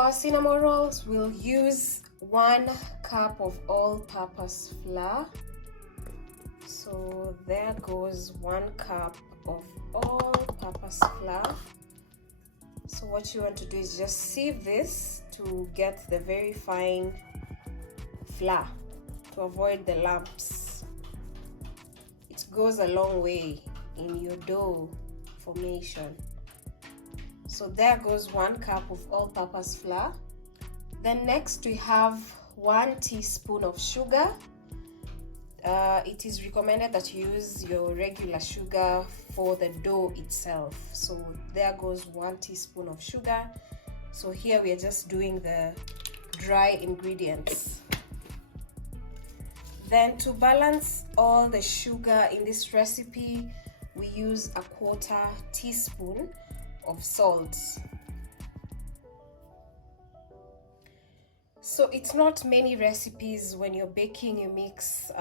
our cinnamon rolls, we'll use 1 cup of all-purpose flour. So there goes 1 cup of all-purpose flour. So what you want to do is just sieve this to get the very fine flour to avoid the lumps. It goes a long way in your dough formation. So there goes 1 cup of all-purpose flour. Then next we have 1 teaspoon of sugar. It is recommended that you use your regular sugar for the dough itself. So there goes 1 teaspoon of sugar. So here we are just doing the dry ingredients. Then to balance all the sugar in this recipe, we use a 1/4 teaspoon of salt. So it's not many recipes when you're baking you mix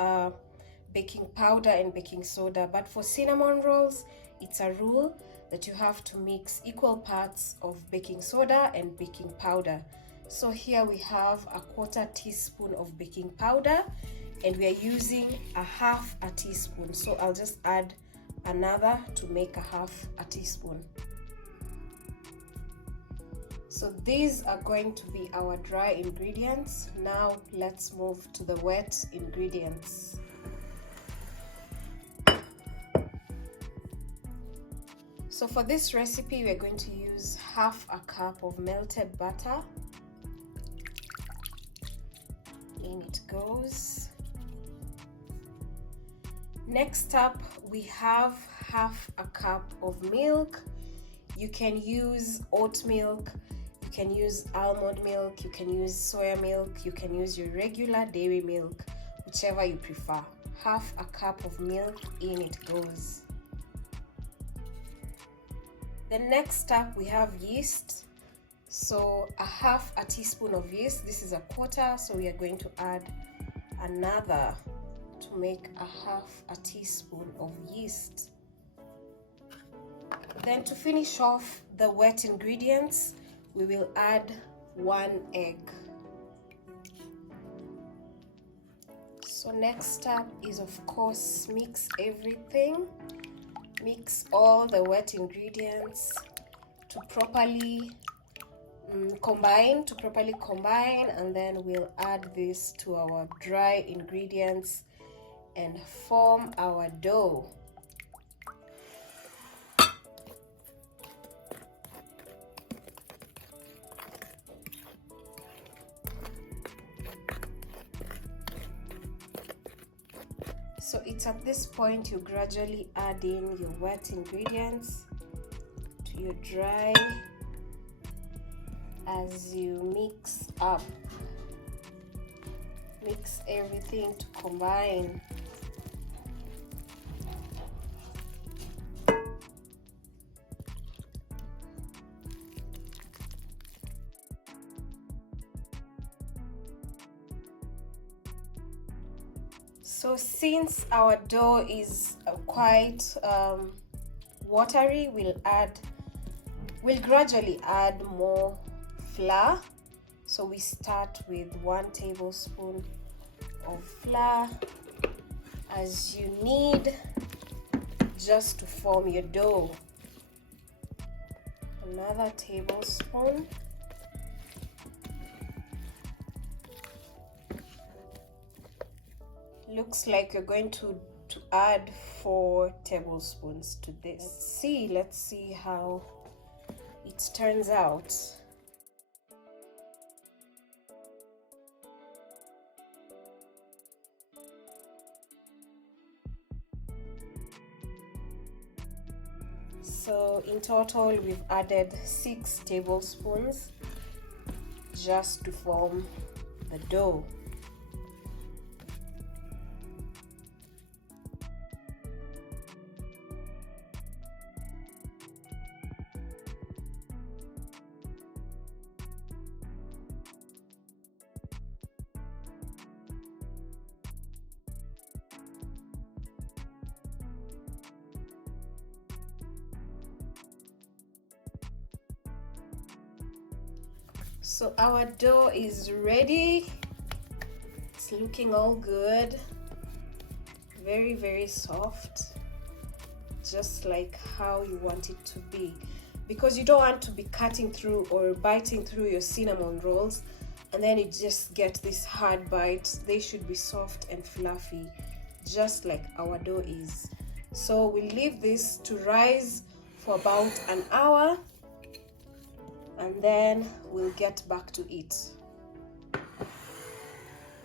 baking powder and baking soda, but for cinnamon rolls it's a rule that you have to mix equal parts of baking soda and baking powder. So here we have a 1/4 teaspoon of baking powder and we are using a 1/2 teaspoon. So I'll just add another to make a 1/2 teaspoon. So these are going to be our dry ingredients. Now let's move to the wet ingredients. So for this recipe, we're going to use 1/2 cup of melted butter. In it goes. Next up, we have 1/2 cup of milk. You can use oat milk, you can use almond milk, you can use soya milk, you can use your regular dairy milk, whichever you prefer. 1/2 cup of milk, in it goes. The next step, we have yeast. So a 1/2 teaspoon of yeast. This is a 1/4, so we are going to add another to make a 1/2 teaspoon of yeast. Then to finish off the wet ingredients, we will add 1 egg. So next step is, of course, mix everything. Mix all the wet ingredients to properly combine, and then we'll add this to our dry ingredients and form our dough. So it's at this point you gradually add in your wet ingredients to your dry as you mix up. Mix everything to combine. So since our dough is quite watery, we'll gradually add more flour. So we start with 1 tablespoon of flour, as you need just to form your dough. Another tablespoon. Looks like you're going to add 4 tablespoons to this. Let's see how it turns out. So in total, we've added 6 tablespoons just to form the dough. So our dough is ready. It's looking all good. Very, very soft. Just like how you want it to be. Because you don't want to be cutting through or biting through your cinnamon rolls and then you just get this hard bite. They should be soft and fluffy, just like our dough is. So we leave this to rise for about an hour and then we'll get back to it.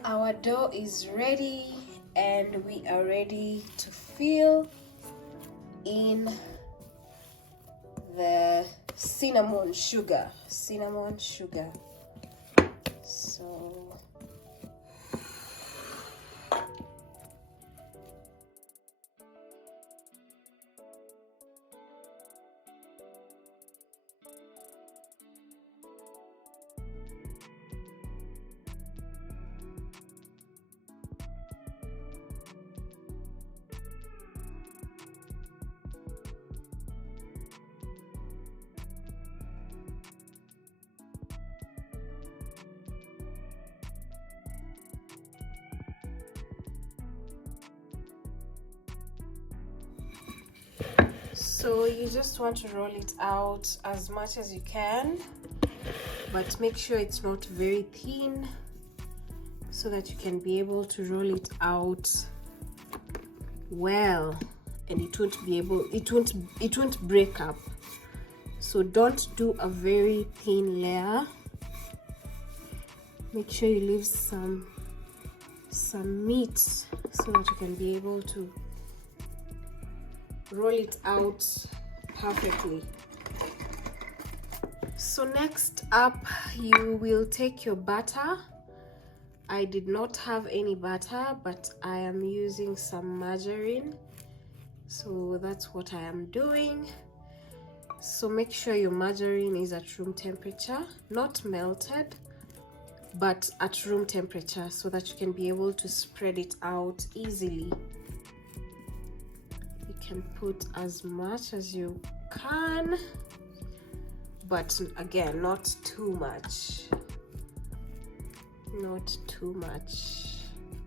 Our dough is ready and we are ready to fill in the cinnamon sugar. So you just want to roll it out as much as you can, but make sure it's not very thin so that you can be able to roll it out well and it won't break up. So don't do a very thin layer. Make sure you leave some meat so that you can be able to roll it out perfectly. So next up, you will take your butter. I did not have any butter, but I am using some margarine, so that's what I am doing. So make sure your margarine is at room temperature, not melted, but at room temperature, so that you can be able to spread it out easily. You can put as much as you can, but again, not too much. Not too much.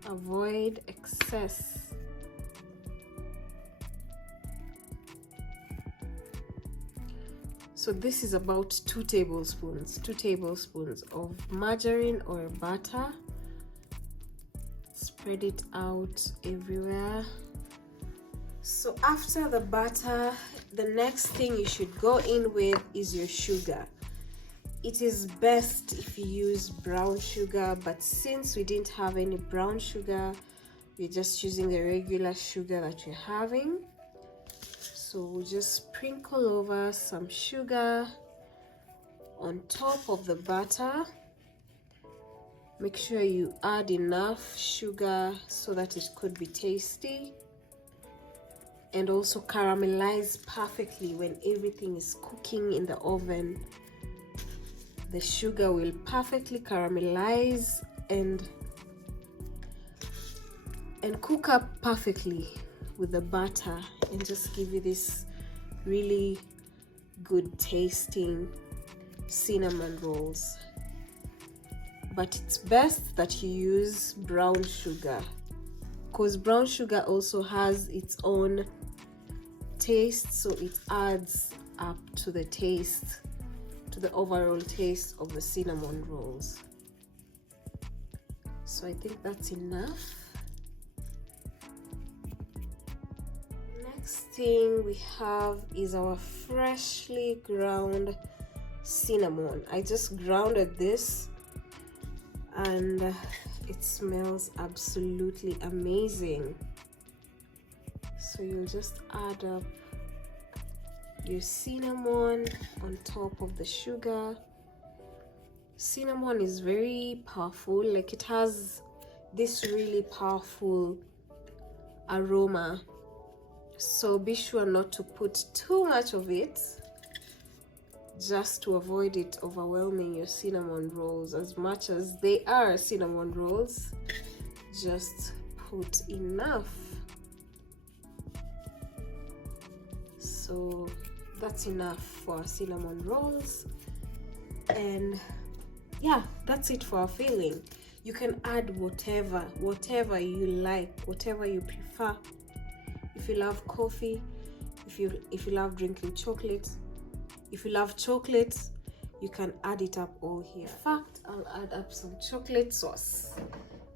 Avoid excess. So this is about 2 tablespoons of margarine or butter. Spread it out everywhere. So after the butter, the next thing you should go in with is your sugar. It is best if you use brown sugar, but since we didn't have any brown sugar, we're just using the regular sugar that you're having. So we'll just sprinkle over some sugar on top of the butter. Make sure you add enough sugar so that it could be tasty, and also caramelize perfectly when everything is cooking in the oven. The sugar will perfectly caramelize and cook up perfectly with the butter and just give you this really good tasting cinnamon rolls. But it's best that you use brown sugar, because brown sugar also has its own taste, so it adds up to the taste, to the overall taste of the cinnamon rolls. So I think that's enough. Next thing we have is our freshly ground cinnamon. I just grounded this and it smells absolutely amazing. So you'll just add up your cinnamon on top of the sugar. Cinnamon is very powerful, like it has this really powerful aroma. So be sure not to put too much of it, just to avoid it overwhelming your cinnamon rolls. As much as they are cinnamon rolls, just put enough. So that's enough for cinnamon rolls. And yeah, that's it for our filling. You can add whatever you like, whatever you prefer. If you love coffee, if you love drinking chocolate, if you love chocolate, you can add it up all here. In fact, I'll add up some chocolate sauce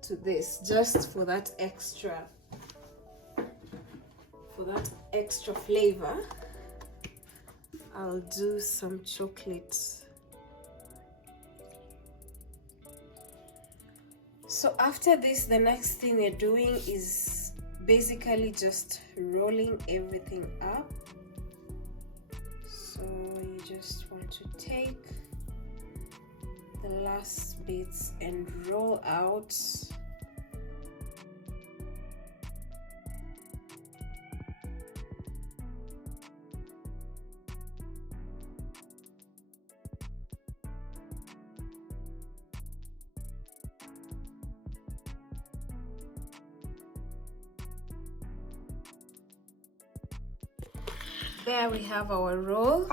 to this just for that extra flavor. I'll do some chocolate. So after this, the next thing we're doing is basically just rolling everything up. So you just want to take the last bits and roll out. There we have our roll.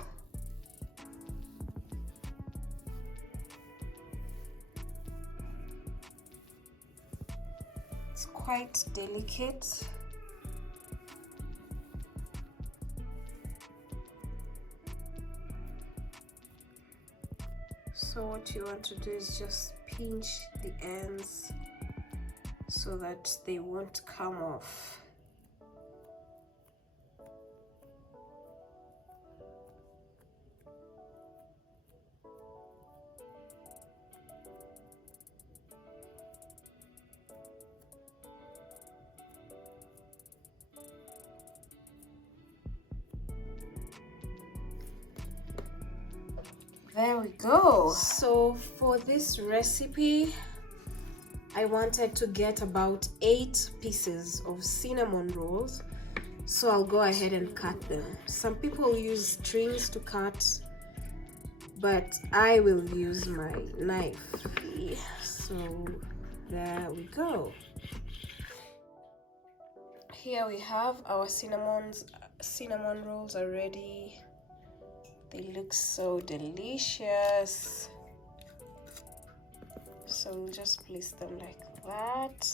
It's quite delicate. So what you want to do is just pinch the ends so that they won't come off. There we go. So for this recipe, I wanted to get about 8 pieces of cinnamon rolls. So I'll go ahead and cut them. Some people use strings to cut, but I will use my knife. So there we go. Here we have our cinnamon rolls are ready. They look so delicious. So we'll just place them like that.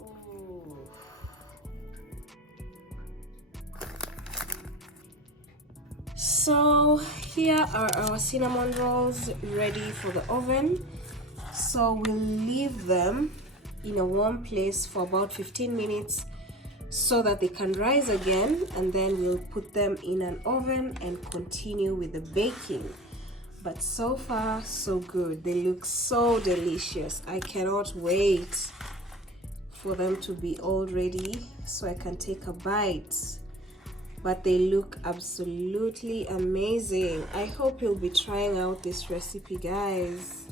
Ooh. So here are our cinnamon rolls ready for the oven. So we'll leave them in a warm place for about 15 minutes so that they can rise again, and then we'll put them in an oven and continue with the baking. But so far so good. They look so delicious. I cannot wait for them to be all ready so I can take a bite. But they look absolutely amazing. I hope you'll be trying out this recipe, guys.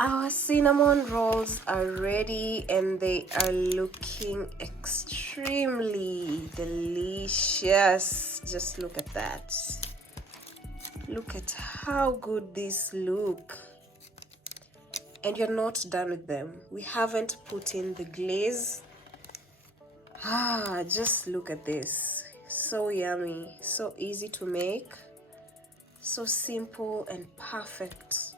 Our cinnamon rolls are ready and they are looking extremely delicious. Just look at that. Look at how good these look. And you're not done with them. We haven't put in the glaze. Just look at this. So yummy, so easy to make, so simple and perfect.